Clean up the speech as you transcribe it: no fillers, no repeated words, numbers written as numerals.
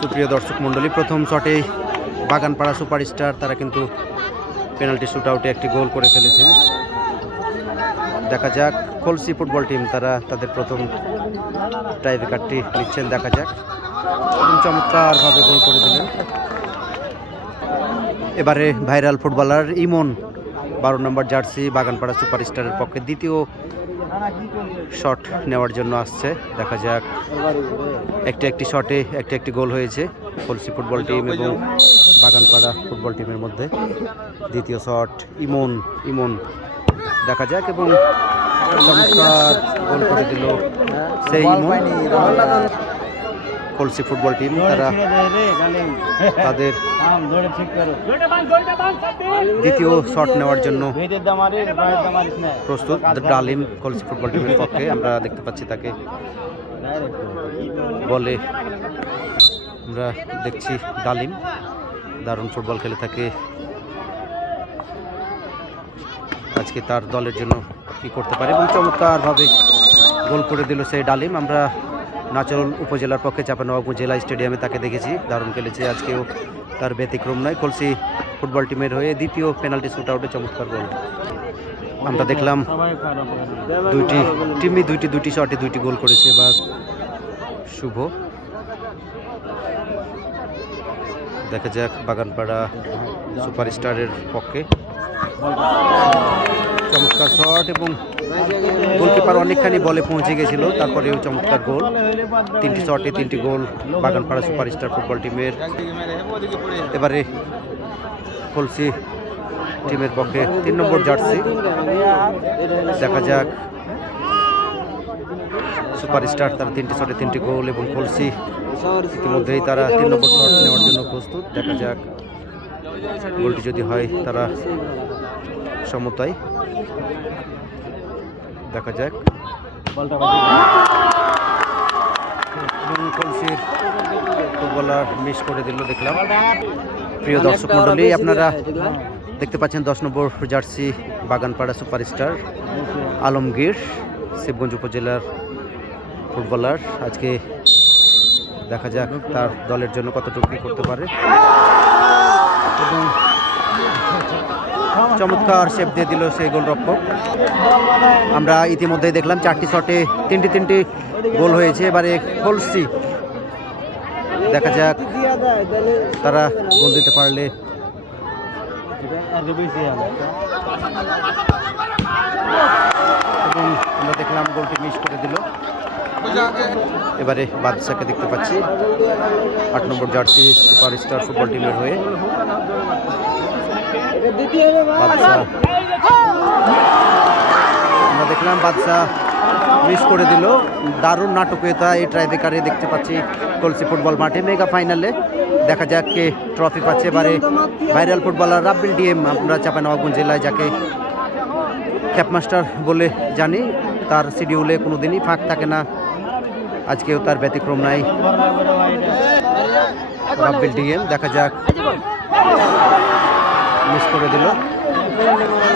সুপ্রিয় দর্শক মণ্ডলী, প্রথম শটে বাগানপাড়া সুপারস্টার তারা কিন্তু পেনাল্টি শুট আউটে একটি গোল করে ফেলেছেন। দেখা যাক কলসি ফুটবল টিম তারা তাদের প্রথম টাইব্রেকারটি নিচ্ছেন। দেখা যাক, চমৎকারভাবে গোল করে দিলেন। এবারে ভাইরাল ফুটবলার ইমন 12 নম্বর জার্সি বাগানপাড়া সুপারস্টারের পক্ষে দ্বিতীয় শট নেওয়ার জন্য আসছে। দেখা যাক, একটি শটে একটি গোল হয়েছে কলসি ফুটবল টিম এবং বাগানপাড়া ফুটবল টিমের মধ্যে। দ্বিতীয় শট ইমন দেখা যাক, এবং চমৎকার গোল করে দিল সেই ইমন। কলসি ফুটবল টিম তারা তাদের দ্বিতীয় শট নেওয়ার জন্য প্রস্তুত। ডালিম কলসি ফুটবল টিমের পক্ষে আমরা দেখতে পাচ্ছি তাকে বলে আমরা দেখছি। ডালিম দারুণ ফুটবল খেলে থাকে। আজকে তার দলের জন্য কি করতে পারে, এবং চমৎকারভাবে গোল করে দিল সেই ডালিম। আমরা নাচরল উপজেলার পক্ষে চাঁপাইনবাবগঞ্জ জেলা স্টেডিয়ামে তাকে দেখেছি, দারুণ খেলেছে। আজকেও তার ব্যতিক্রম নয়। কলসি ফুটবল টিমের হয়ে দ্বিতীয় পেনাল্টি শুট আউটে চমৎকার গোল আমরা দেখলাম। দুটি শটে দুটি গোল করেছে এবার শুভ। দেখা যাক বাগানপাড়া সুপারস্টারের পক্ষে চমৎকার শট, এবং গোলকিপার অনেকখানি বলে পৌঁছে গেছিল, তারপরেও চমৎকার গোল। 3টি শটে 3টি গোল বাগানপাড়া সুপারস্টার ফুটবল টিমের। এবারে কলসি টিমের পক্ষে 3 নম্বর জার্সি। দেখা যাক, সুপারস্টার তারা 3টি শটে 3টি গোল, এবং কলসি ইতিমধ্যেই তারা 3 নম্বর শট নেওয়ার জন্য প্রস্তুত। দেখা যাক, গোলটি যদি হয় তারা সমতায়। দেখা যাক, কলসির ফুটবলার মিস করে দিল দেখলাম। প্রিয় দর্শক মণ্ডলী, আপনারা দেখতে পাচ্ছেন 10 নম্বর জার্সি বাগানপাড়া সুপারস্টার আলমগীর শিবগঞ্জ উপজেলার ফুটবলার। আজকে দেখা যাক তার দলের জন্য কতটুকু কি করতে পারে, এবং চমৎকার সেভ দিয়ে দিল সেই গোলরক্ষক। আমরা ইতিমধ্যেই দেখলাম 4টি শটে 3টি গোল হয়েছে। এবারে কলসি, দেখা যাক তারা গোল দিতে পারলে। এবং আমরা দেখলাম গোলটি মিস করে দিল। এবারে বাদশাকে দেখতে পাচ্ছি 8 নম্বর জার্সি সুপারস্টার ফুটবল টিমের হয়ে। আমরা দেখলাম বাদশা মিস করে দিল। দারুণ নাটকীয়তা এই ট্রাইব্রেকারে দেখতে পাচ্ছি কলসি ফুটবল মাঠে। মেগা ফাইনালে দেখা যাক কে ট্রফি পাচ্ছে। এবারে ভাইরাল ফুটবলার রাব্বিল ডিএম, আমরা চাঁপাইনবাবগঞ্জ জেলায় যাকে ক্যাপমাস্টার বলে জানি, তার শিডিউলে কোনোদিনই ফাঁক থাকে না, আজকেও তার ব্যতিক্রম নাই। রাব্বিল ডিএম দেখা যাক, মিস করে দিল।